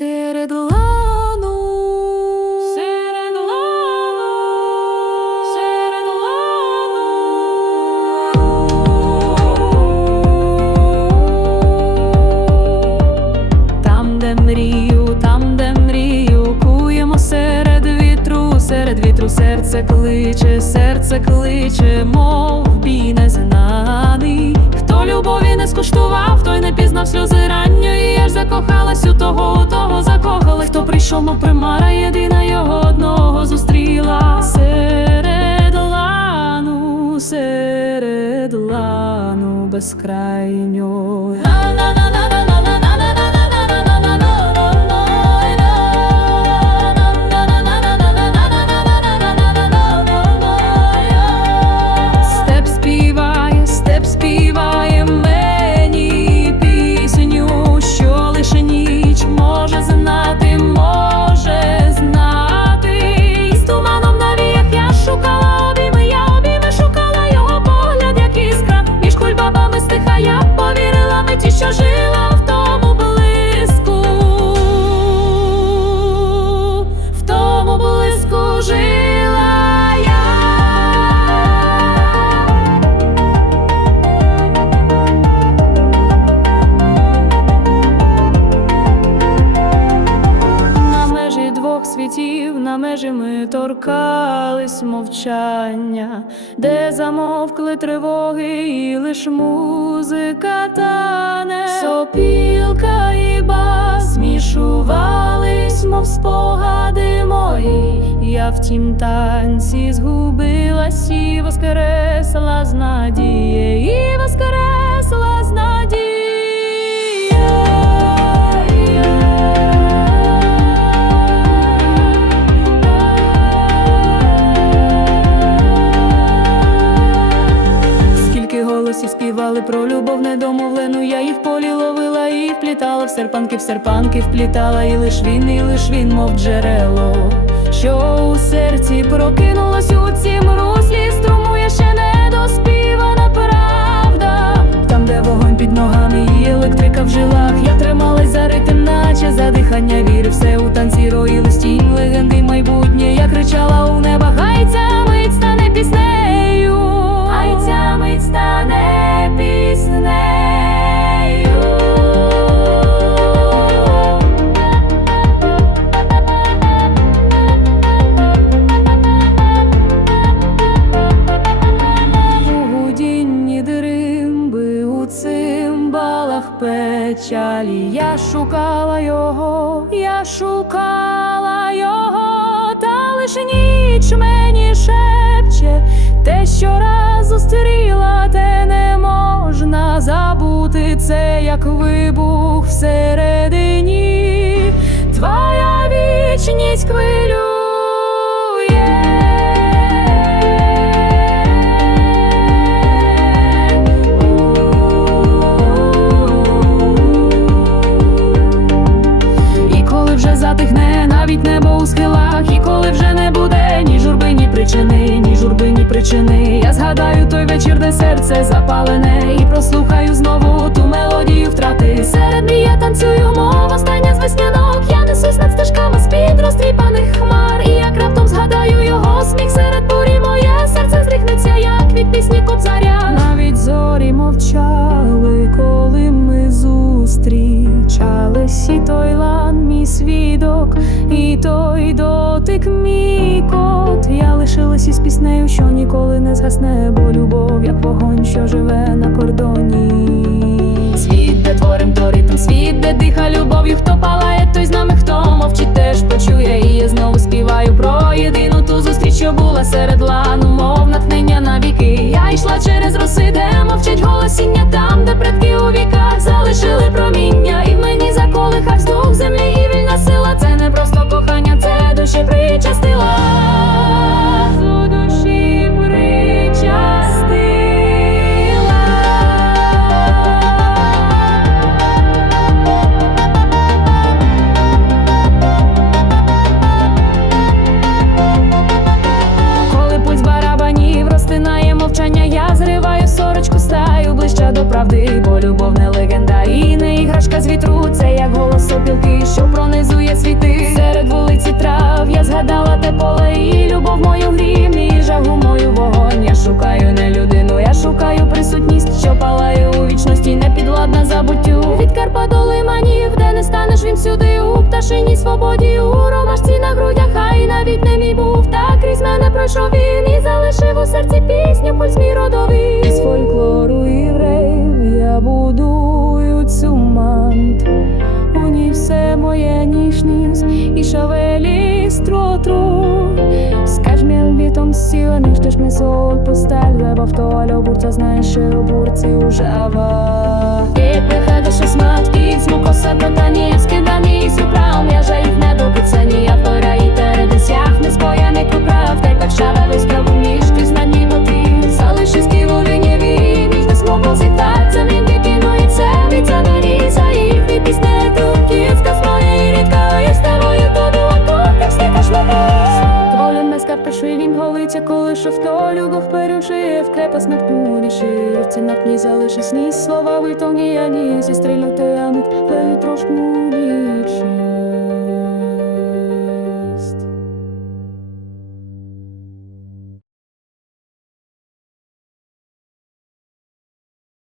Серед лану, серед лану, серед лану. Там, де мрію, там, де мрію, куємо серед вітру, серед вітру серце кличе, серце кличе, мов бій незнаний. Хто любові не скуштував, той не пізнав сльози закохалась у того, у того закохалась, Хто прийшов, мов примара, єдина його одного зустріла серед лану, серед лану безкрайньо. Торкались мовчання, де замовкли тривоги, і лиш музика тане, сопілка і бас змішувались, мов спогади мої. Я в тім танці згубилась і воскресла з надією, вплітала в серпанки, в серпанки вплітала, і лиш він, і лиш він, мов джерело, що у серці прокинулось у цім руслі, струмує ще недоспівана правда. Там, де вогонь під ногами і електрика в жилах, я трималась за ритм, наче за дихання віри, все у танці Я шукала його, я шукала його, та лиш ніч мені шепче, те, що раз зустріла, те не можна забути. Це як вибух всередині, ні. Я згадаю той вечір, де серце запалене, і прослухаю знову ту мелодію втрати. Серед мрій я танцюю, мов остання з веснянок. Я несусь над стежками з-під розтріпаних хмар. І як раптом згадаю його сміх серед бурі, моє серце зрихнеться, як від пісні кобзаря. Навіть зорі мовчали, коли ми зустрічались. І той лан, мій свідок, і той дотик мій кот. Я лишилась із піснею, що ніколи не згасне, бо любов, як вогонь, що живе на кордоні. Світ, де творим то ритм, світ, де диха любов'ю, хто палає, той з нами, хто мовчить, теж почує. І я знову співаю про єдину ту зустріч, що була серед лану, мов натхнення навіки. Я йшла через роси, де мовчать голосіння, там, де предки у віках залишили душі причастила. У душі Коли пульс барабанів розтинає мовчання, я зриваю сорочку, стаю ближче до правди, бо любов не легенда і не ігра. символізує світи. Серед вулиці лиманів, де не станеш він сюди, у пташиній свободі, у ромашці на грудях, хай навіть не мій був. Та крізь мене пройшов він і залишив у серці пісню, пульс мій родовий. З фольклору євреїв я w to ale oburca znaje się oburcy używa Jak wychada się smatki, zmuko se pytanie skidami i supram Ja że ich nie dobyceni, ja pora i teraz jak my spojene ku prawda I tak szale wyskrobu miszki z na nim motyw Залишиски воли не війні, не смогу зітати Це він викинує це, від це наріза їх І пісне дубківка з моєї рідкої Старої тобі лако, як стикаш на Волем без капеши він голиться, коли шовтолю го вперюши В крепоснах буріши, в цінах не залишись ні слова, витоні, ані зістрілю ти, а